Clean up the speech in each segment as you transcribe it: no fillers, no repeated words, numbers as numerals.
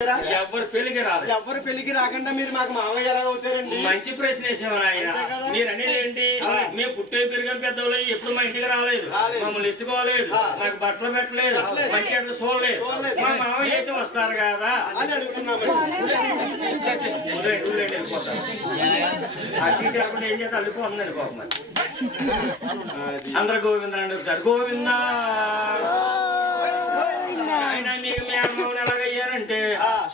ఎవరు పెళ్లికి రాదు. ఎవరు పెళ్లికి రాకుండా మీరు మాకు మామయ్య ఎలా అవుతారండి? మంచి ప్రశ్న వేసేవారు ఆయన. మీరు అనేది ఏంటి? మేము పుట్టే పెరిగిన పెద్దవాళ్ళు ఎప్పుడు మా ఇంటికి రాలేదు, మమ్మల్ని ఎత్తుకోలేదు, మాకు బట్టలు పెట్టలేదు, మంచి అట్లా చూడలేదు. మా మామయ్య అయితే వస్తారు కదా అని అడుగుతున్నాము. అటు ఇటు అక్కడ ఏం చేస్తే అల్లిపోతుందండి పాపం. అందరు గోవింద అడుగుతారు. గోవిందా ఆయన మీకు మీ అమ్మని ఎలాగయ్యారంటే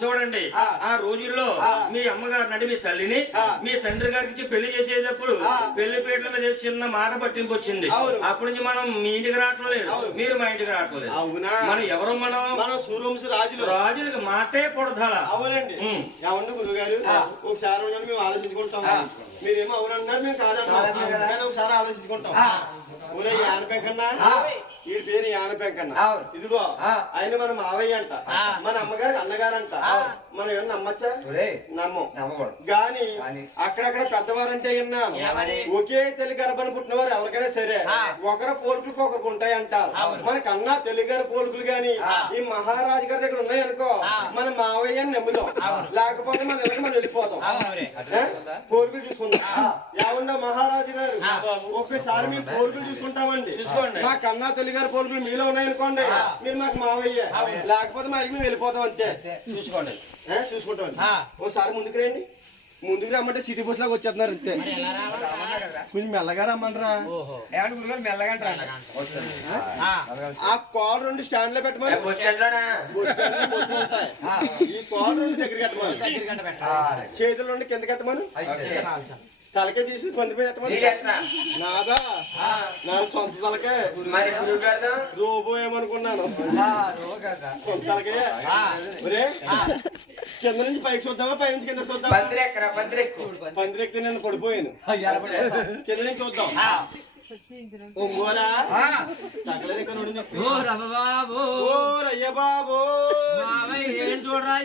చూడండి, ఆ రోజుల్లో మీ అమ్మగారు నడి మీ తల్లిని మీ తండ్రి గారికి ఇచ్చి పెళ్లి చేసేటప్పుడు పెళ్లి పీటల మీద చిన్న మాట పట్టింపు వచ్చింది. అప్పటి నుంచి మనం మీ ఇంటికి రావట్లేదు, మీరు మా ఇంటికి రావట్లేదు. మనం ఎవరు? మనం సూర్యవంశ రాజులకి మాటే పొడదాలా. అవునండి. ఏమన్నా గురుగారు ఒకసారి మేము ఆలోచించుకుంటాం. మీరేమో అవునన్నారు, మేము కాదన్నా ఒకసారి ఆలోచించుకుంటాం. ఊరే యానపెంకన్నా, ఈ పేరు యానపెంకన్నా. ఇదిగో ఆయన మన మావయ్య అంట, మన అమ్మగారు అన్నగారంట. మనం ఏమన్నా నమ్మచ్చా? నమ్మం. గాని అక్కడక్కడ పెద్దవారంటే విన్నాను, ఒకే తెలుగు గర్భాన్ని పుట్టినవారు ఎవరికైనా సరే ఒకరి పోలికలకు ఒకరికి ఉంటాయి అంటారు. మనకన్నా తెలుగు గారి పోలికలు గాని ఈ మహారాజు గారి దగ్గర ఉన్నాయనుకో మన మావయ్య అని నమ్ముదాం, లేకపోతే మన ఇళ్ళకి మనం వెళ్ళిపోతాం. పోలికలు చూసుకుందాం. ఏమన్నా మహారాజు గారు ఒక్కసారి మీ పోలికలు చూసుకుంటామండి. చూసుకోండి. మా కన్నా తెలుగు గారి పోలికలు మీలో ఉన్నాయనుకోండి, మీరు మాకు మావయ్య, లేకపోతే మా మేము వెళ్ళిపోతాం అంతే. చూసుకోండి, చూసుకుంటాం. ఓసారి ముందుకు రండి. ముందుకు రమ్మంటే సిటీ బస్ లాగా వచ్చేస్తున్నారు అంతే. కొంచెం మెల్లగా రమ్మంటారా? ఆ కాల్ రెండు స్టాండ్ లో పెట్టమని, ఈ కాల్ రెండు దగ్గర కట్టమని, చేతుల నుండి కింద కట్టమని, తలకే తీసి పందిపోయి పెట్టమని. నాదా నా సొంత తలకే రోబో ఏమనుకున్నాను. సొంత తలకే. కింద నుంచి పైకి చూద్దామా, పై నుంచి కింద చూద్దామా? పందిరెక్కి నేను పడిపోయాను. కింద నుంచి చూద్దాం. చూడరా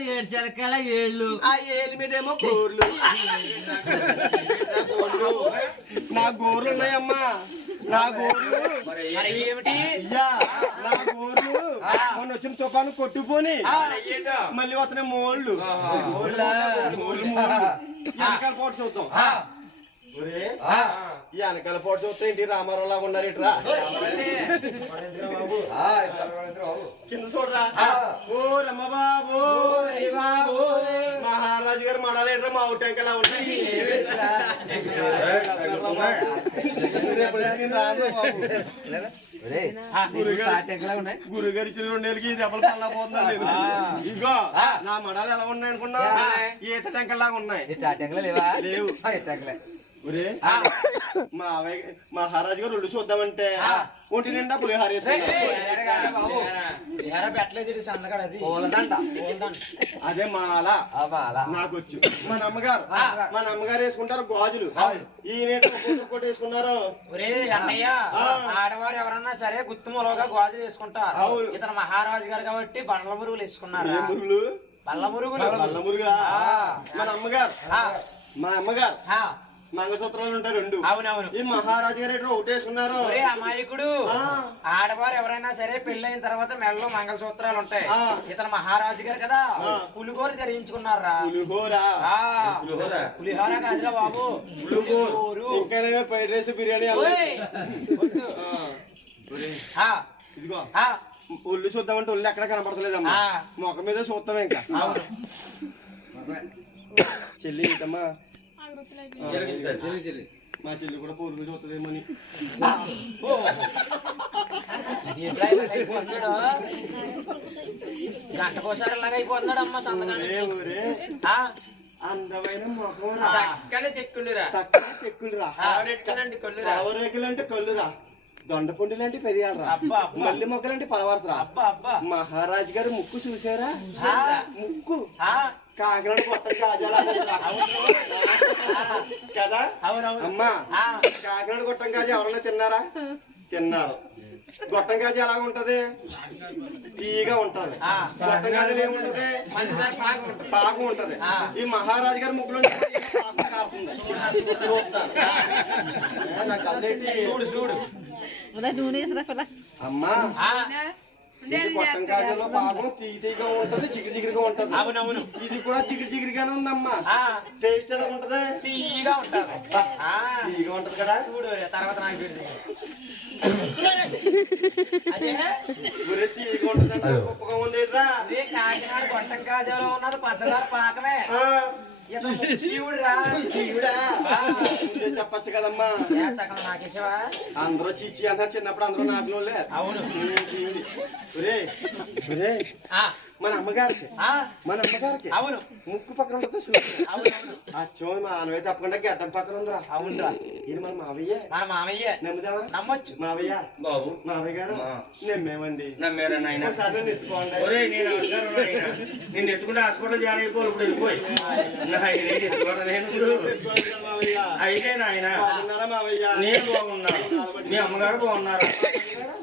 ఏడు చెలకాల ఏళ్ళు, ఆ ఏళ్ళ మీదేమో గోర్లు. నా గోర్లు ఉన్నాయమ్మా, నా గోర్లు ఏమిటి? నా గోర్లు మొన్న వచ్చిన తుఫాను కొట్టుకొని మళ్ళీ వస్తున్నాయి మోళ్ళు. వెనకాల పోటు చూద్దాం. ఈ వెనకాల పోటు చూస్తే ఇంటి రామారావు లాగా ఉన్నారు. ఇట్రా కింద చూడరా. ఓ రమ్మబాబు, మహారాజు గారు మడాలేట్రా మా ఔటంకలా ఉంటాయి. గురుగారు ఇచ్చిన 2 నెలలకి దెబ్బలు పల్లా పోతున్నాను. ఇగో నా మడాలు ఎలా ఉన్నాయి అనుకున్నా? ఈత టెంకల్లాగా ఉన్నాయి. లేవు. మహారాజు గారు ఒళ్ళు చూద్దామంటే ఒంటి నిండా పులిహార అదే మాల నాకొచ్చు. మన అమ్మగారు వేసుకుంటారు గాజులు. ఈయన వేసుకున్నారు. ఆడవారు ఎవరన్నా సరే గుర్తుమూలగా గాజులు వేసుకుంటారు. ఇతను మహారాజు గారు కాబట్టి బండ్ల మురుగులు వేసుకున్నారు. బల్ల మురుగులు. మా అమ్మగారు మంగళసూత్రాలు ఉంటాయి 2. అవునవును. ఈ మహారాజు గారు ఎట్లా ఒకటేసుకున్నారు. అమాయకుడు. ఆడవారు ఎవరైనా సరే పెళ్ళైన తర్వాత మెడలో మంగళసూత్రాలు ఉంటాయి. ఇతను మహారాజు గారు కదా పులిహోర ధరించుకున్నారా? పులిహోర కాదురా బాబు, ఇంకా ఫ్రైడ్ రైస్ బిర్యానీ. ఇదిగో ఒళ్ళు చూద్దామంటే ఒళ్ళు ఎక్కడ కనపడతలేదమ్మా, మొక్క మీద చూస్తామే. ఇంకా చెల్లి ఏంటమ్మా, మా చెల్లి కూడా పూర్వీకులు చూస్తుందేమని. గంట కోసారి లాగా అయిపోతున్నాడు అమ్మ సంతకాన్ని. అందమైన మొఖం, చెక్కులురా, అంటే కళ్ళురా, దొండపండు లాంటి పెరియాలరా, మల్లి మొక్కలంటే పలవరతరా. మహారాజు గారు ముక్కు చూసారా? ముక్కు కాకినాడ కొత్త కాజాలా కదా అమ్మా. కాకినాడ గొట్టం కాజా ఎవరన్నా తిన్నారా? తిన్నారు. గొట్టం కాజా ఎలా ఉంటది? తీగా ఉంటది. గొట్టం కాజా ఏముంటది? పాకం ఉంటది. ఈ మహారాజు గారి ముక్కులో అమ్మా ఇది గొట్టం కాజలో పాపం తీగా ఉంటది, జిగిరిగా ఉంటది. అవునవును. ఇది కూడా జిగిరిగానే ఉందమ్మా. ఆ, టేస్ట్ ఎలా ఉంటది? తీయగా ఉంటారు. ఆ, తీగా ఉంటది కదా. చూడు తర్వాత నాకు పెడతాను. అదే గురి తీగా ఉంటది, గొప్పగా ఉండేదిరా. ఇది కాకినాడ గొట్టం కాజలో ఉన్నది పంచదార పాకమే. శివుడు రా చీవిడా చెప్పచ్చు కదమ్మా. సగం నాకేసావా? అందరూ చీచి అన్నారు చిన్నప్పుడు, అందరూ నాకులే. అవును. ఆ, మన అమ్మగారికి ఆ, మన అమ్మగారికి అవును ముక్కు పక్కన ఉంటుంది చూడు. అవునవును. అచ్చో మా అనవే తప్పకుండా గడ్డం పక్కన ఉందిరా. అవునురా. ఇది మన మావయ్య. మన మామయ్య నమ్ముదామా? నమ్మొచ్చు. మావయ్య బాబు మావయ్య గారు నమ్మేమండి. నమ్మారా నాయన? ఒకసారి నన్ను ఎత్తుకోండి. ఒరేయ్, నేను అడిగాను నాయన. నిన్ను ఎత్తుకుంటే హాస్పిటల్ జాయిన్ అయిపోయి ఇప్పుడు వెళ్ళిపోయి నాయన ఎత్తుకోవడం నేను ఎత్తుకోండి కదా మావయ్య. అయితే నాయన బాగున్నారా మావయ్య? నేను బాగున్నాను. మీ అమ్మగారు బాగున్నారా?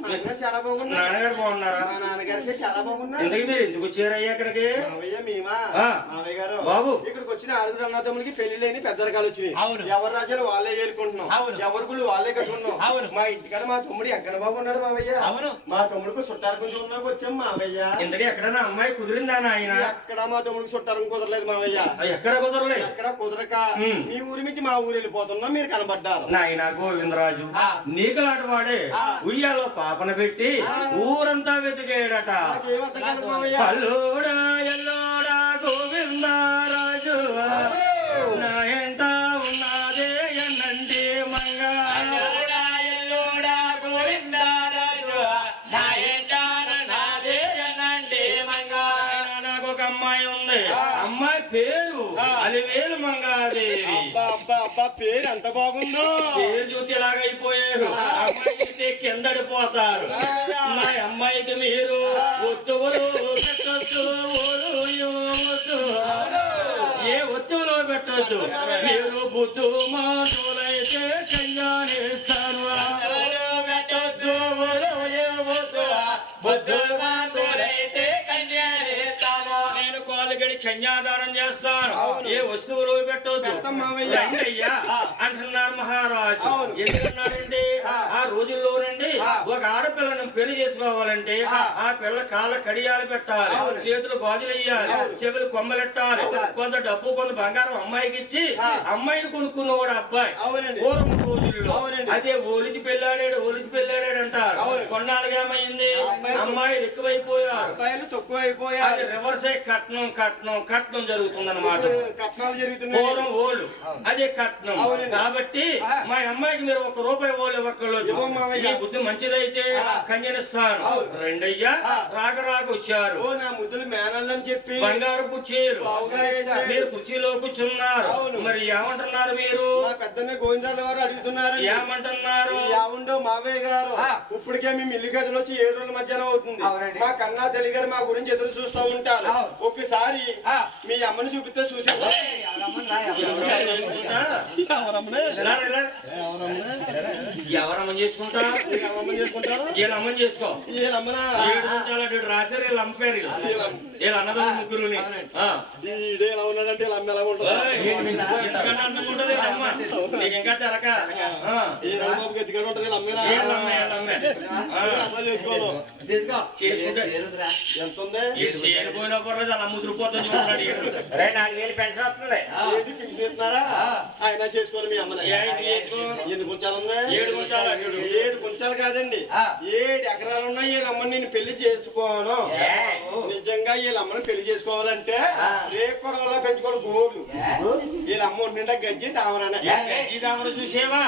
మా అమ్మగారు చాలా బాగున్నా. నాన్నగారు బాగున్నారా? మా నాన్నగారికి చాలా బాగున్నా. ఎందుకు మీరు ఎందుకు వచ్చారయ్యా ఇక్కడికి? మావయ్య మేమా? ఆ. మావయ్య గారు బాబు. ఇక్కడికి వచ్చిన ఆరుగురు అన్నదమ్ములకి పెళ్లి లేని పెద్ద రకాలు వచ్చినాయి. అవును. ఎవరి రాజ్యాలు వాళ్ళే ఏరుకుంటున్నాం. అవును. ఎవరి గుళ్ళు వాళ్ళే కట్టుకున్నాం. అవును. మా ఇంటికాడ మా తమ్ముడు ఎక్కడ బాగున్నాడు మావయ్య? అవును. మా తమ్ముడికి చుట్టారు కొంచెం ఉన్నాకు వచ్చాం మావయ్య. ఇంతకీ ఎక్కడన్నా అమ్మాయి కుదిరిందా నాయన? ఎక్కడ మా తమ్ముడికి చుట్టారం కుదరలేదు మావయ్య. ఎక్కడ కుదరలే ఎక్కడ కుదరక ఉమ్. మీ ఊరి నుంచి మా ఊరు వెళ్ళిపోతున్నాం, మీరు కనబడ్డారు. నాయన గోవిందరాజు ఆ. నీకులాట వాడే ఉయ్యాలో పాపన పెట్టి ఊరంతా వెతికేయడట. నాకేం అర్థం కాదు మావయ్య. అల్లుడా ఎల్లోడా గోవిందరాజు నా ఎంట ఉన్నదే ఎన్నంటి మంగ. నాకు ఒక అమ్మాయి ఉంది. అమ్మాయి పేరు అలివేలు మంగాదేవి. అబ్బా అబ్బా అబ్బా పేరు ఎంత బాగుందో. పేరు చూసి ఎలాగైపోయారు. అమ్మాయి చూస్తే కిందడిపోతారు. మా అమ్మాయికి మీరు ఒత్తువులు పెట్టొచ్చు, ఏ ఒత్తువులో పెట్టొచ్చు. మీరు బుద్ధు మాటలైతే కళ్యాణిస్తారు. నేను కాలుగడి కన్యాదానం చేస్తాను. ఏ వస్తువులు పెట్టొద్దు. పెట్టం మావయ్య. రండి అయ్యా అంటున్నాడు మహారాజు. అవును. ఎందుకన్నాడండి? ఆ రోజుల్లోనండి ఒక ఆడపిల్లను పెళ్లి చేసుకోవాలంటే ఆ పిల్ల కాళ్ళ కడియాలు పెట్టాలి, చేతులు గాజులు వేయాలి, చెవులు కొమ్మలెట్టాలి, కొంత డబ్బు కొంత బంగారం అమ్మాయికి ఇచ్చి అమ్మాయిని కొనుక్కున్నవాడు అబ్బాయి. అవునండి. పూర్వం రోజుల్లో అవునండి. అదే ఓలిచి పెళ్ళాడాడు అంటారు. కొన్నాళ్ళుగా ఏమైంది? అమ్మాయిలు ఎక్కువైపోయారు. అబ్బాయిలు తక్కువ అది అయిపోయారు. రివర్స్ అయ్యి కట్నం జరుగుతుంది అన్నమాట. కట్నాలు జరుగుతున్నాయి. పూర్వం ఓళ్ళు అదే కట్నం. అవునండి. కాబట్టి మా అమ్మాయికి మీరు ₹1 ఓళ్ళు ఇవ్వక్కర్లేదు. ఇవ్వం మావయ్య. మీ బుద్ధి మంచిదైతే కన్యనిస్తాను. అవును. రెండయ్యా రాక వచ్చారు. ఓ నా ముద్దులు మేనల్లని చెప్పి బంగారు కుర్చీలు బావుగా వేశారు. మీరు కుర్చీలో కూర్చున్నారు. అవును. మరి ఏమంటున్నారు మీరు? మా పెద్దన్న గోవిందరాజు వారు అడుగుతున్నారు. ఏమంటున్నారు? యావుండో మావయ్య గారు ఇప్పటికే మేము ఇల్లు గదిలో వచ్చి 7 రోజుల మధ్యాహ్నం అవుతుంది. అవునండి. మా కన్నా తల్లి గారు మా గురించి ఎదురు చూస్తూ ఉంటారు. ఒక్కసారి మీ అమ్మని చూపిస్తే చూసే ఎవరమ్మని చేసుకుంటా? చేసుకుంటారు. వీళ్ళు అమ్మని చేసుకో. వీళ్ళమ్మనా రాశారు వీళ్ళు అమ్మారు. వీళ్ళు అన్నదమ్ములు ముగ్గురుని. ఈడే ఎలా ఉన్నాడంటే వీళ్ళ అమ్మ ఎలా ఉంటుంది. ఎందుకంటే అనుకుంటది వీళ్ళ అమ్మ. నీకు ఇంకా తెలక. ఈ రామబాబుకి ఎత్తుగా ఉంటుంది వీళ్ళ అమ్మేనా? వీళ్ళమ్మే. అట్లా చేసుకోవాలి. చేసుకుంటే ఎంత ఉంది? చేయకపోయినా పర్లేదు అలా ముదిరిపోతుంది చూడండి. 4,000 పెన్షన్ వస్తుంది. ఏంటి పిలిచి ఇస్తున్నారా? ఆయన చేసుకోవాలి మీ అమ్మని. చేసుకో. ఎన్ని గుంచాలు ఉన్నాయి? 7 గుంచాలు. 7 గుంచాలు కాదండి, 7 ఎకరాలు ఉన్నాయి. వీళ్ళ అమ్మని నేను పెళ్లి చేసుకోను. నిజంగా వీళ్ళ అమ్మని పెళ్లి చేసుకోవాలంటే రేపు కూడా వల్ల పెంచుకోవాలి గోర్లు. వీళ్ళ అమ్మ ఉంటుండే గజ్జి తామరానే. గజ్జిదామరు చూసేవా?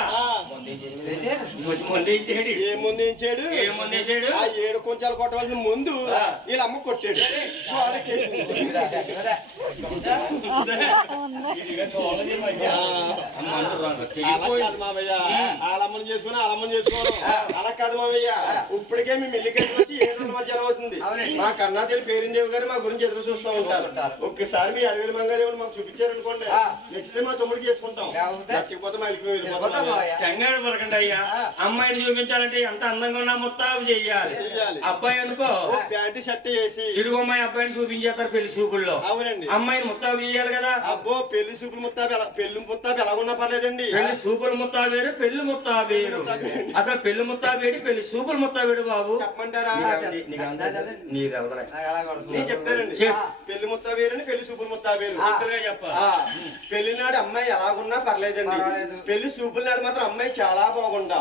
ముందు ఇచ్చాడు. ఏ ముందు ఇచ్చాడు? ఏ ముందు వేసాడు? ఆ 7 కొంచాలు కొట్టవలసిన ముందు వీళ్ళ అమ్మ కొట్టాడు. ఆలమ్మని చేసుకుని ఆలమ్మని చేసుకోవడం అలా కాదు మావయ్య. ఇప్పటికే మేము ఇల్లు కలిసి వచ్చి 7 రోజుల మధ్య అవుతుంది. మా కన్నా తల్లి పేరుందేవి గారు మా గురించి ఎదురు చూస్తూ ఉంటారు. ఒక్కసారి ఒకసారి మీ 60,000 మంగాదేవుని మాకు చూపించారనుకోండి, నచ్చితే మా తమ్ముడికి చేసుకుంటాం, నచ్చకపోతే మా ఇల్లు వెళ్ళిపోతాం. కంగారు పడకండి అయ్యా. అమ్మాయిని చూపించాలంటే ఎంత అందంగా ఉన్నా ముస్తాబు చెయ్యాలి. అబ్బాయి అనుకో ప్యాంటు షర్ట్ వేసి ఇదిగో అమ్మాయి అబ్బాయిని చూపించేస్తారు పెళ్లి చూపుల్లో. అవునండి. అమ్మాయిని ముస్తాబు చేయాలి కదా. అబ్బో పెళ్లి సూపులు ముత్తాబు పెళ్లి ముత్తాబు ఎలాగున్నా పర్లేదండి. పెళ్లి సూపులు ముత్తాబేరు, పెళ్లి ముత్తాబేరు. అసలు పెళ్లి ముత్తాబేడి, పెళ్లి సూపులు ముత్తాబేడు బాబు చెప్పమంటారా? నీకు నేను చెప్తానండి. పెళ్లి ముత్తాబేరని పెళ్లి సూపులు ముత్తాబేరు చెప్పాలి. పెళ్లి నాడు అమ్మాయి ఎలాగున్నా పర్లేదండి. పెళ్లి సూపుల నాడు మాత్రం అమ్మాయి చాలా బాగుండా.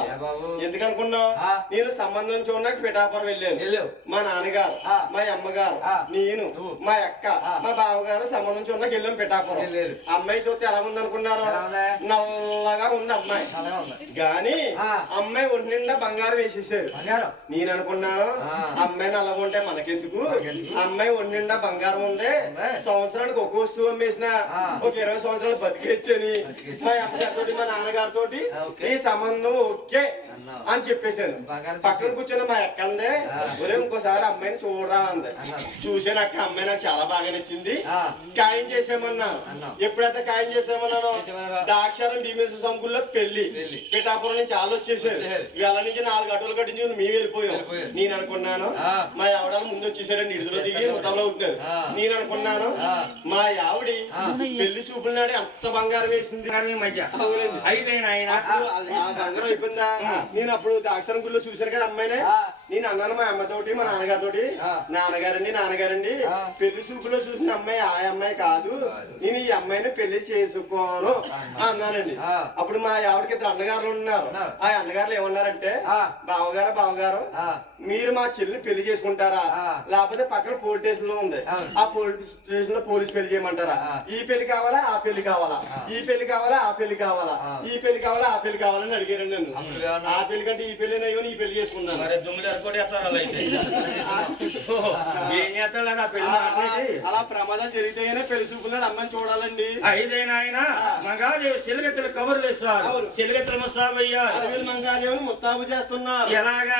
ఎందుకనుకున్నావు? నేను సంబంధం చూడడానికి పిఠాపురం వెళ్ళాను. మా నాన్నగారు, మా అమ్మగారు, నేను, మా అక్క, మా బావగారు సంబంధం చూడడానికి వెళ్ళాం పిఠాపురం. అమ్మాయి చూస్తే ఎలా ఉంది అనుకున్నారు? నల్లగా ఉంది అమ్మాయి. గాని అమ్మాయి ఒంటి నిండా బంగారం వేసేసారు. నేను అనుకున్నాను అమ్మాయి నల్లగా ఉంటే మనకెందుకు, అమ్మాయి ఒంటి నిండా బంగారం ఉంది, సంవత్సరానికి ఒక వస్తువు అమ్మేసిన ఒక 20 సంవత్సరాలు బతికేచ్చని మా అమ్మగారితో మా నాన్నగారితో ఈ సంబంధం ఓకే అని చెప్పేశాను. పక్కన కూర్చొని మా అక్క అందే, ఒరే ఇంకోసారి అమ్మాయిని చూడరా అంది. చూసాను అక్క, అమ్మాయి నాకు చాలా బాగా నచ్చింది, ఖాయం చేసామన్నాను. ఎప్పుడైతే ఖాయం చేసామన్నాను, దాక్షారం భీమేశ్వర సంకుల్లో పెళ్లి పిఠాపురం నుంచి వాళ్ళు వచ్చేసారు. ఇవాళ నుంచి 4 ఆటోలు కట్టించి మేము వెళ్ళిపోయాం. నేను అనుకున్నాను మా ఆవిడ ముందు వచ్చేసారండి, ఇడుదలో దిగి ముతలో అవుతారు. నేను అనుకున్నాను మా ఆవిడ పెళ్లి చూపుల నాడే అంత బంగారం వేసింది మధ్య అయితే ఆయన బంగారం అయిపోయిందా. నేను అప్పుడు దాక్షారం గుళ్ళో చూశాను కదా అమ్మాయినే. నేను అన్నాను మా అమ్మతోటి మా నాన్నగారితోటి, నాన్నగారండి పెళ్లి చూపులో చూసిన అమ్మాయి ఆ అమ్మాయి కాదు, నేను ఈ అమ్మాయిని పెళ్లి చేసుకోను అన్నానండి. అప్పుడు మా ఆవిడకి 2 అన్నగారులు ఉన్నారు. ఆ అన్నగారులు ఏమన్నారంటే, బావగారు మీరు మా చెల్లిని పెళ్లి చేసుకుంటారా, లేకపోతే పక్కన పోలీస్ స్టేషన్ లో ఉంది, ఆ పోలీస్ స్టేషన్ లో పోలీస్ పెళ్లి చేయమంటారా, ఈ పెళ్లి కావాలా ఆ పెళ్లి కావాలా, ఈ పెళ్లి కావాలా ఆ పెళ్లి కావాలా, ఈ పెళ్లి కావాలా ఆ పెళ్లి కావాలని అడిగారండి నన్ను. ఆ పెళ్లి కంటే ఈ పెళ్లి నయ్యో ఈ పెళ్లి చేసుకున్నాను. అలా ప్రమాదాలు జరిగితేనే పెళ్లి చూపున్నాడు అమ్మాయిని చూడాలండి. అయిదైనా ఆయన మంగాదేవి చెలిగెత్తలు కవర్లు వేస్తారు, చెలిగెత్తలు ముస్తాబు అయ్యారు. 60,000 మంగాదేవుని ముస్తాబు చేస్తున్నారు. ఎలాగా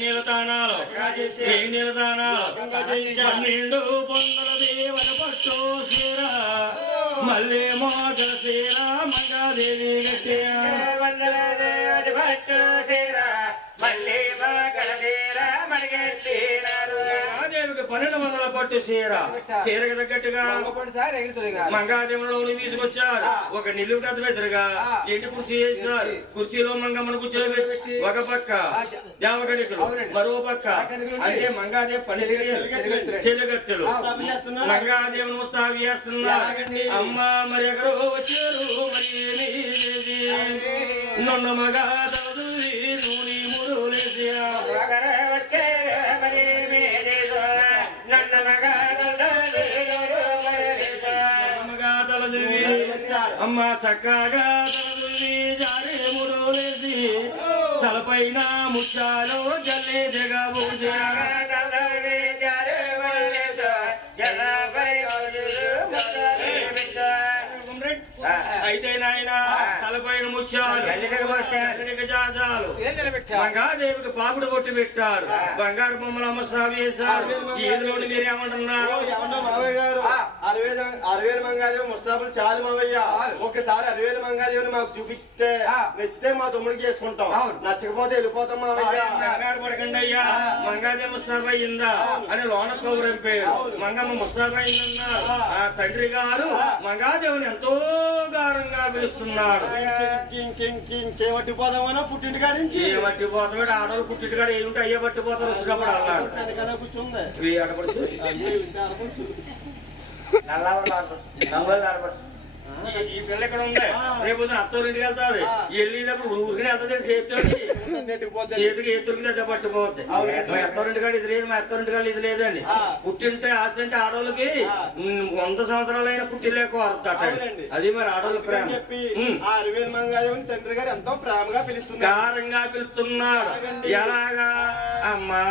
నిలతానాలు 12 పొందల దేవత పట్టు సీర మళ్ళీ మోగ సీర మంగాదేవి గట్టి పట్టు సీర మళ్ళీ మోగల సీర మంగాదేవికి 1200 పట్టు చీర, చీరకు తగ్గట్టుగా మంగాదేవుని తీసుకొచ్చారు. ఒక నిలువుటది ఎదురుగా ఎంటి కుర్చీ వేశారు. కుర్చీలో మంగమ్మను కూర్చోబెట్టి ఒక పక్క దేవగడికలు, మరో పక్క అంటే మంగాదేవి పని చెలుగత్తెలు మంగాదేవుని ముస్తాబు చేస్తున్నారు. అమ్మ మరి ఎగరో వచ్చారు, మరి నన్ను మగా తలదు నూనె మురులేసి అమ్మ చక్కగా తలదువి జారే మురులేసి తలపైన ముచ్చాలో జల్లే జగబూజ అయితే నాయన తలపైన ముచ్చాలు మంగాదేవికి పాపుడు కొట్టి పెట్టారు. బంగారు బొమ్మలు అమ్మ సాగు చేశారు. ఏదిలోని మీరు ఏమంటున్నారు? 60,000 మంగాదేవి ముస్తాబులు చాలు మావయ్య. ఒకసారి 60,000 మంగాదేవిని మాకు చూపిస్తే నచ్చితే మా తమ్ముడికి చేసుకుంటాం, నచ్చకపోతే వెళ్ళిపోతాం మావయ్య. కంగారు పడకండి అయ్యా, మంగాదేవి ముస్తాబు అయ్యిందా అని లోన కౌరంపారు. మంగమ్మ ముస్తాబు అయిందన్నారు. ఆ తండ్రి గారు మంగాదేవిని ఎంతో గారంగా పిలుస్తున్నాడు. ఇంకేమట్టిపోదామన్నా పుట్టింటి కాడి నుంచి ఏ పట్టిపోతాడు ఆడవాళ్ళు పుట్టింటి కాడ ఏముంటే అయ్యే పట్టిపోతారు. వచ్చినప్పుడు అన్నారు కూర్చుంది ఈ పిల్ల ఎక్కడ ఉంది, రేపు అత్తోరింటికి వెళ్తారు. వెళ్ళినప్పుడు ఊరికి వెళ్తుంది, చేతికి ఏ తొరికి అదే పట్టుకోవద్దు. మా అత్తోరింటి కాడ ఇది లేదు, మా అత్తోరింటి కాడ ఇది లేదండి. పుట్టింటే ఆశ అంటే ఆడవాళ్ళకి 100 సంవత్సరాలైనా పుట్టిలేక అది మరి ఆడవాళ్ళ ప్రేమ. 60,000 మంగాదేవిని తండ్రి గారు ఎంతో ప్రేమగా పిలుస్తున్నారు, గారంగా పిలుస్తున్నాడు. ఎలాగా అమ్మా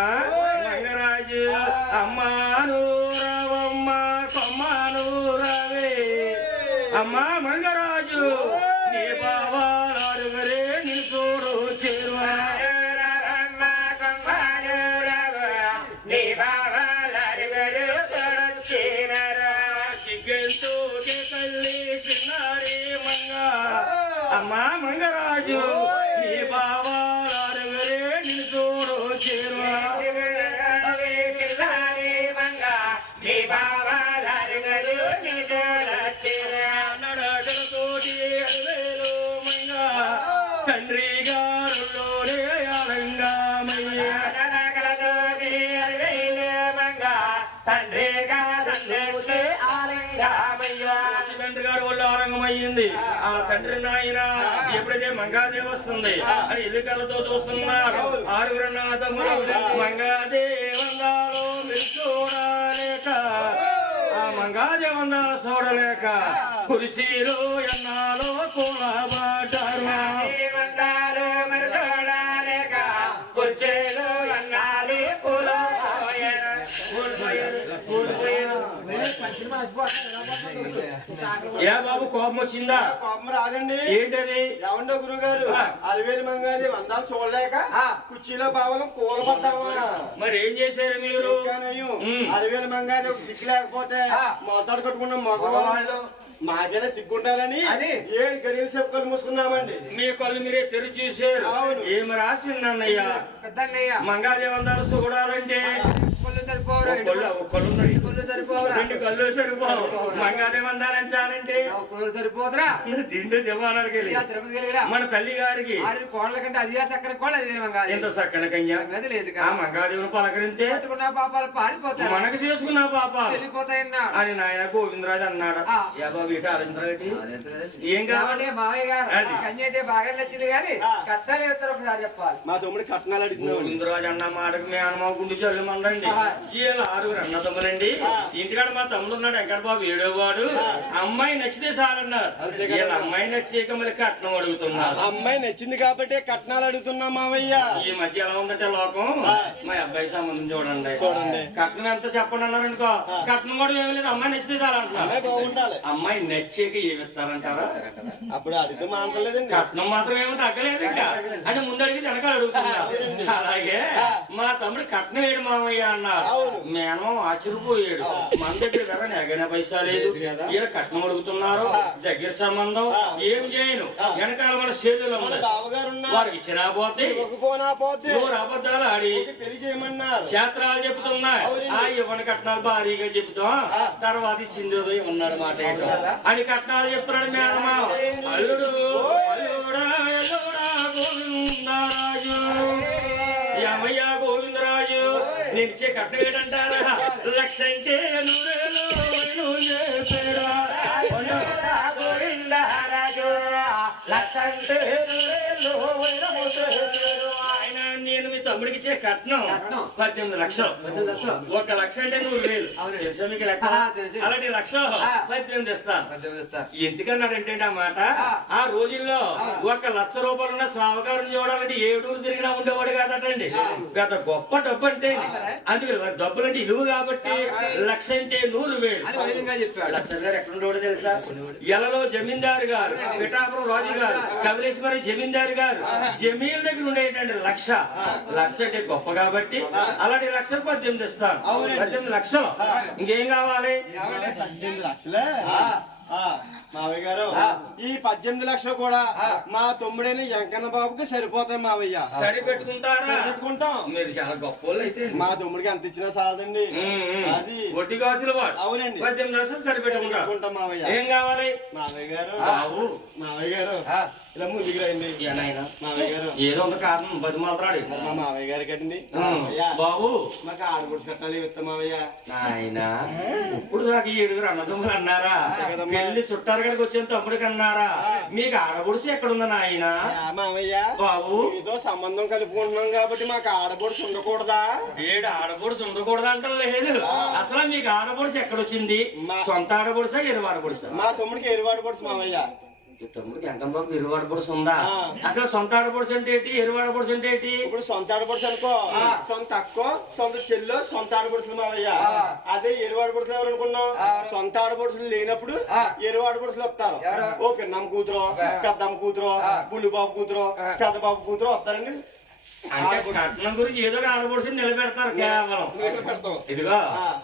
మంగరాజు అమ్మాను రవమ్మ కొమ్మాను రవే అమ్మా మంగరాజు నీ బావారుగరే నిలుచోడు చేరువా సిగ్గెంతో కల్లి చిన్నారి మంగ అమ్మా మంగరాజు నీ బావారుగరే నిలుచోడు చేరువా నడకలతోటి అలవేలు మంగ తండ్రి గారులోనే అలంగామయ్య తండ్రి గారు వాళ్ళు ఆరంగమయ్యింది ఆ తండ్రి నాయన ఎప్పుడైతే మంగాదేవి వస్తుంది అని ఇల్లు కళ్ళతో చూస్తున్నారు ఆరుగురు నాదములు మంగాదేవందాలో మీరు చూడలేక ఆ మంగాదేవందాలు చూడలేక కురిసీలో ఎన్నాలో కూలబాటారు ఏ బాబు కోపం వచ్చిందా? కోపం రాదండి. ఏంటది? ఏమండో గురువు గారు అలివేలు మంగాది వందాలు చూడలేక కుర్చీలో బావలం కూలబడ్డామా? మరి ఏం చేశారు మీరు? అలివేలు మంగాది సిగ్గు లేకపోతే మొదలు కట్టుకున్న మగవాళ్ళు మాకైనా సిగ్గుండాలని 7 గడియలు సేపు కళ్ళు మూసుకున్నామండి. మీ కళ్ళు మీరే తెరిచి చూసారు. ఏమి రాసిందన్నయ్య? మంగాదేవి వందాలు చూడాలంటే రెండు కళ్ళు సరిపోవు. మంగాదేవి వందాలంచాలంటే సరిపోదురా తిండి దివానానికి మన తల్లి గారికి కోళ్ళ కంటే అది చక్కర కోళ్ళ ఎంత చక్కని కన్యా లేదు ఆ మంగాదేవుని పలకరింతే పాపాలు పారిపోతాయి మనకు చేసుకున్న పాపాలు వెళ్ళిపోతాయన్నా అని నాయన గోవిందరాజు అన్నాడు. ఏం కావాలి మావయ్య గారు కన్య అయితే బాగా నచ్చింది కానీ కట్టాలు చెప్తారు ఒకసారి చెప్పాలి. మా తమ్ముడి కట్నాలు అడిగిన గోవిందరాజు అన్న మాటకు మీ అన్నమా గుండు జల్లు మందండి. వీళ్ళ 6 అన్నదమ్ములండి. ఇంటికాడ మా తమ్ముడు ఉన్నాడు వెంకటబాబు 7వ వాడు. అమ్మాయి నచ్చితే చాలన్నారు. వీళ్ళ అమ్మాయి నచ్చేక మళ్ళీ కట్నం అడుగుతున్నారు. అమ్మాయి నచ్చింది కాబట్టి కట్నాలు అడుగుతున్నా మావయ్య. ఈ మధ్య ఎలా ఉందంటే లోకం మా అబ్బాయి సంబంధం చూడండి కట్నం ఎంత చెప్పండి అన్నారు అనుకో కట్నం కూడా ఏమీ లేదు అమ్మాయి నచ్చితే చాలంటున్నారు. బాగుండాలి. అమ్మాయి నచ్చేక ఏమిస్తారంటారా? అప్పుడు అడిగితే మానలేదండి. కట్నం మాత్రం ఏమో తగ్గలేదు ఇంకా అంటే ముందు అడిగి వెనకాల అడుగుతున్నారు. అలాగే మా తమ్ముడు కట్నం వేయడు మామయ్య అన్నారు. మేము ఆశ్చర్యపోయాడు. మన దగ్గర కదా ఎగన పైసా లేదు ఈయన కట్నం అడుగుతున్నారు. దగ్గర సంబంధం ఏం చేయను వెనకాల మన చేతుల్లో వారికి ఇచ్చినా పోతే అబద్ధాలు ఆడి పెళ్లి చేయమన్నారు. క్షేత్రాలు చెప్తున్నాయి. ఆ ఇవ్వని కట్నాలు భారీగా చెప్తాం తర్వాత ఇచ్చింది ఉన్నాడు మాట అని కట్నాలు చెప్తున్నాడు. మేనమా అల్లుడు అల్లుడా గోవిందరాజు యమయ్య గోవిందరాజు నిచ్చే కట్నం ఏంటంటారా? 1,00,000 అంటే 100,000 చెప్పారా? గోవిందరాజు 1,00,000 అంటే 100,000 ఆయన నేను మీ తమ్ముడికి ఇచ్చే కట్నం 18 లక్షలు. 1 లక్ష అంటే 100,000 తెలుసా మీకు లెక్క? అలాంటి 1,18,000 ఇస్తాను. ఎందుకన్నాడంటే ఆ మాట ఆ రోజుల్లో 1,00,000 రూపాయలు ఉన్న సావకారం చూడాలంటే 7 ఊరు తిరిగినా ఉండేవాడు కాదటండి. గత గొప్ప డబ్బు అంటే అందుకే డబ్బులు అంటే ఇలువ కాబట్టి 1,00,000 అంటే 100,000 చెప్పాడు. 1,00,000 గారు ఎక్కడ ఉండేవాడు తెలుసా? ఎలలో జమీందారు గారు పిఠాపురం రాజు గారు కమలేశ్వరి జమీందారు గారు జమీన్ దగ్గర ఉండేటండి 1,00,000 అంటే గొప్ప కాబట్టి అలాంటి 1,18,000 ఇస్తాను. 18 లక్షలు ఇంకేం కావాలి? 18 లక్షలే మావయ్య గారు. ఈ 18 లక్షలు కూడా మా తమ్ముడైన వెంకన్న బాబుకి సరిపోతాయి మావయ్య. సరి పెట్టుకుంటారా? పెట్టుకుంటాం. మీరు చాలా గొప్ప అయితే మా తమ్ముడికి ఎంత ఇచ్చినా చాలదండి. అది వడ్డీ కాసులు వాడు. అవునండి. 18 లక్షలు సరి పెట్టుకుంటాం మావయ్య. ఏం కావాలి? మావయ్య గారు బాబు మావయ్య గారు ఇలా ముందుకు రండి. మావయ్య గారు ఏదో ఒక కారణం బతి మాట్లాడి మా మావయ్య గారి కదండి. బాబు మాకు ఆడబుడి కట్టాలి ఇస్తా మావయ్య. ఆయన ఇప్పుడు దాకా 7 అన్నదమ్ములు అన్నారా? పెళ్లి చుట్టారు కనుక వచ్చిన తమ్ముడికి అన్నారా? మీకు ఆడబొడుసు ఎక్కడుందా నాయన? మావయ్య బాబు ఏదో సంబంధం కలుపుకుంటున్నాం కాబట్టి మాకు ఆడబొడుసు ఉండకూడదా? 7 ఆడబొడుసు ఉండకూడదు అంటే లేదు. అసలు మీకు ఆడబొడుసు ఎక్కడొచ్చింది? సొంత ఆడబొడుసా ఎరువు ఆడబొడుసా? మా తమ్ముడికి ఎరువాడు పొడుసు మావయ్య. ఈ తమ్ముడికి వెంకటబాబుకి ఎరువు ఆడపడుచు ఉందా? ఆ. అసలు సొంత ఆడపడుచు అంటే ఏంటి, ఎరువు ఆడపడుచు అంటే ఏంటి? ఇప్పుడు సొంత ఆడపడుచు అనుకో, సొంత అక్కో, సొంత చెల్లో, సొంత ఆడపడుచులు మావయ్య. అదే ఎరువు ఆడపడుచులు ఎవరు అనుకున్నావు? సొంత ఆడపడుచులు లేనప్పుడు ఎరువు ఆడపడుచులు వస్తారు. ఓ పిన్నమ్మ కూతురు, పెద్దమ్మ కూతురు, బుల్లి బాబు కూతురు, పెద్ద బాబు కూతురు వస్తారండి. అంటే కట్నం గురించి ఏదో ఒక ఆడపడుచు నిలబెడతారు కేవలం. ఇదిగో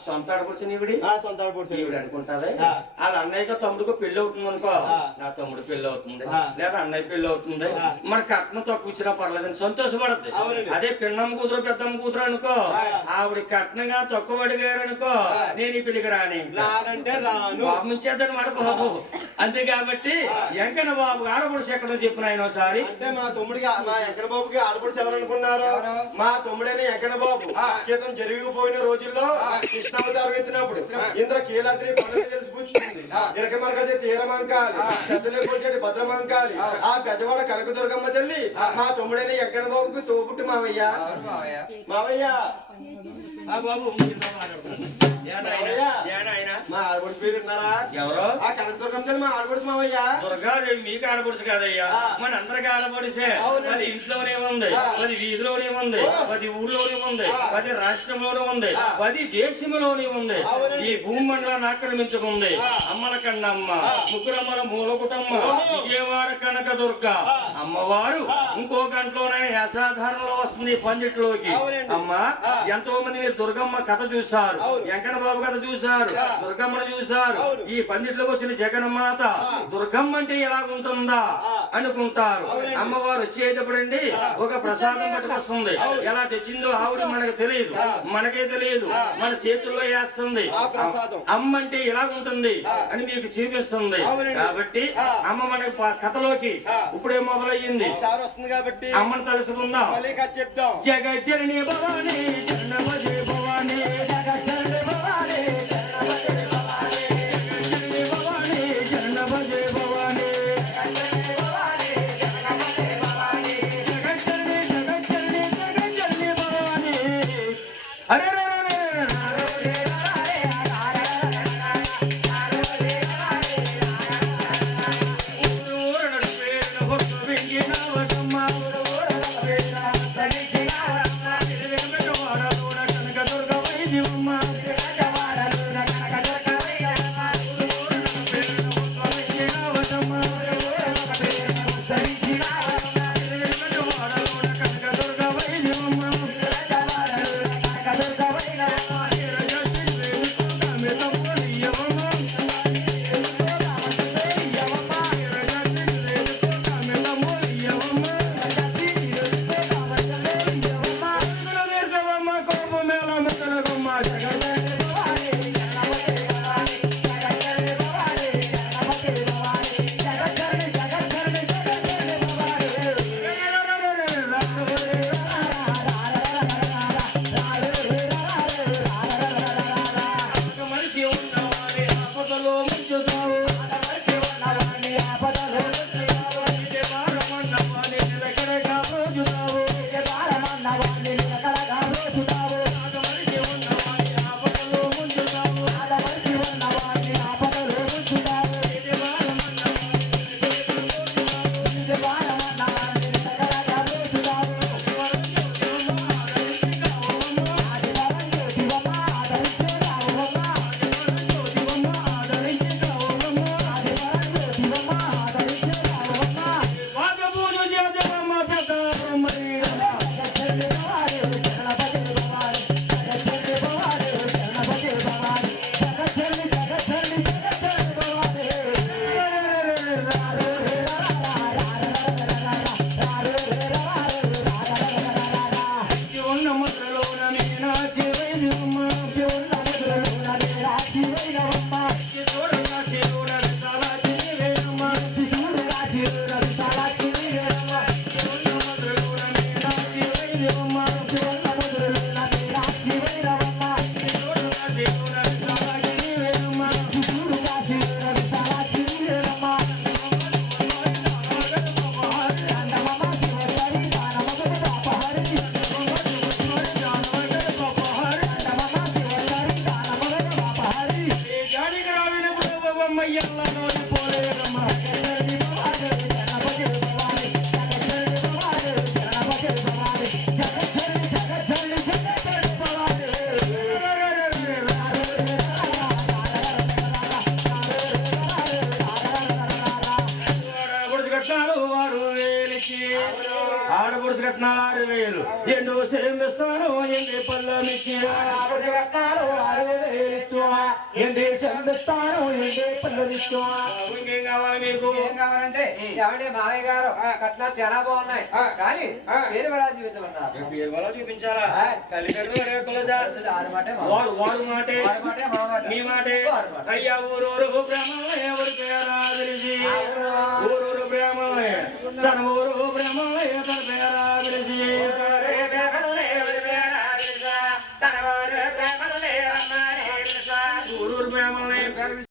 సొంత ఆడపడుచు నీవిడి సొంత ఆడపడుచు ఈవిడ అనుకుంటారే. వాళ్ళ అన్నయ్యతో తమ్ముడికి పెళ్లి అవుతుంది అనుకో, నా తమ్ముడు పెళ్లి అవుతుంది లేదా అన్నయ్య పెళ్లి అవుతుంది, మరి కట్నం తక్కువ ఇచ్చినా పర్లేదని సంతోషపడద్ది. అదే పిన్నమ్మ కూతురు పెద్దమ్మ కూతురు అనుకో, ఆవిడ కట్నంగా తక్కువ అడిగారు అనుకో, నేను ఈ పెళ్లికి రానంటే రాను బాబు నుంచేద్దని మాట బాబు. అంతే కాబట్టి వెంకన్న బాబు ఆడపడుచు ఎక్కడో చెప్పిన ఆయన ఒకసారి. అంటే మా తమ్ముడికి, మా వెంకన్న బాబుకి ఆడపడుచు ఎవరు అనుకున్నారు? మా తమ్ముడైన వెంకన్న బాబు క్రితం జరిగిపోయిన రోజుల్లో కృష్ణావతారం ఎత్తినప్పుడు ఇంద్ర కీలాద్రి కొండలు తెలిసి కూర్చుంది, ఇరకమరకటి తీరమంకాలి, పెద్దలేకొచ్చేటి భద్రమంకాలి, ఆ పెద్దవాడ కనకదుర్గమ్మ తల్లి మా తమ్ముడైన వెంకన్న బాబుకి తోబుట్టు మావయ్య. మావయ్య బాబు మా ఆడపడుచు పేరు ఉన్నారా? ఎవరో ఆ కనకదుర్గమ్మ తల్లి మా ఆడపడుచు మావయ్య. దుర్గాదేవి మీకు ఆడపడుచు కాదయ్యా, మన అందరికి ఆడపడిసే. అది ఇంట్లోనే ఉంది, అది వీధిలోనే ఉంది, అది ఊర్లోనే ఉంది, అది రాష్ట్రంలోనే ఉంది, అది దేశంలోనే ఉంది, ఈ భూమండలాన్ని ఆక్రమించుకుంది. అమ్మల కన్నమ్మ, ముగ్గురమ్మల మూలకుటమ్మ, విజయవాడ కనకదుర్గ అమ్మవారు ఇంకో గంటలోనే అసాధారణలో వస్తుంది పందిట్లోకి. అమ్మ ఎంతో మంది మీరు దుర్గమ్మ కథ చూశారు, వెంకన్న బాబు కథ చూశారు, దుర్గమ్మను చూశారు. ఈ పందిట్లోకి వచ్చిన జగన్మాత దుర్గమ్మ అంటే ఎలాగుంటుందా అనుకుంటారు. అమ్మవారు వచ్చేటప్పుడండి ఒక ప్రసాదం పట్టుకొస్తుంది. ఎలా తెచ్చిందో ఆవిడ మనకు తెలియదు, మనకే తెలియదు, మన చేతుల్లో వేస్తుంది. అమ్మ అంటే ఎలాగుంటుంది అని మీకు చూపిస్తుంది. కాబట్టి అమ్మ మనకు కథలోకి ఇప్పుడే మొదలయ్యింది కాబట్టి అమ్మను తలుసుకుందాం. చెప్తాం. జగజ్జనని భవాని జనమజే భవాని, జగజ్జనని భవాని జనమజే భవాని, జగజ్జనని భవాని జనమజే భవాని, జగజ్జనని భవాని జనమజే భవాని, జగజ్జనని జగజ్జనని జగజ్జనని భవాని. అరే అమ్మయ్యల్లా నోడి పోలేదమ్మా కట్నాలు 6,000 ఎండు సేమిస్తాను ఎండి పళ్ళం ఇచ్చి ఇంకేం కావాలి మీకు ఏం కావాలంటే ఏమంటే మావయ్య గారు కట్నాలు చాలా బాగున్నాయి కానీ పేరు ఎలా జీవితం అన్నారు పేరు వల్ల చూపించాలా తల్లిదండ్రులు ఆరు మాటే వారు మాటే మీ మాటే అయ్యా ఊరూరు బ్రహ్మలే ఎవరి పేరా తెలిసి ఊరూరు బ్రహ్మలే తన ఊరు బ్రహ్మలే తన పేరా తెలిసి ఊరూరు బ్రహ్మలే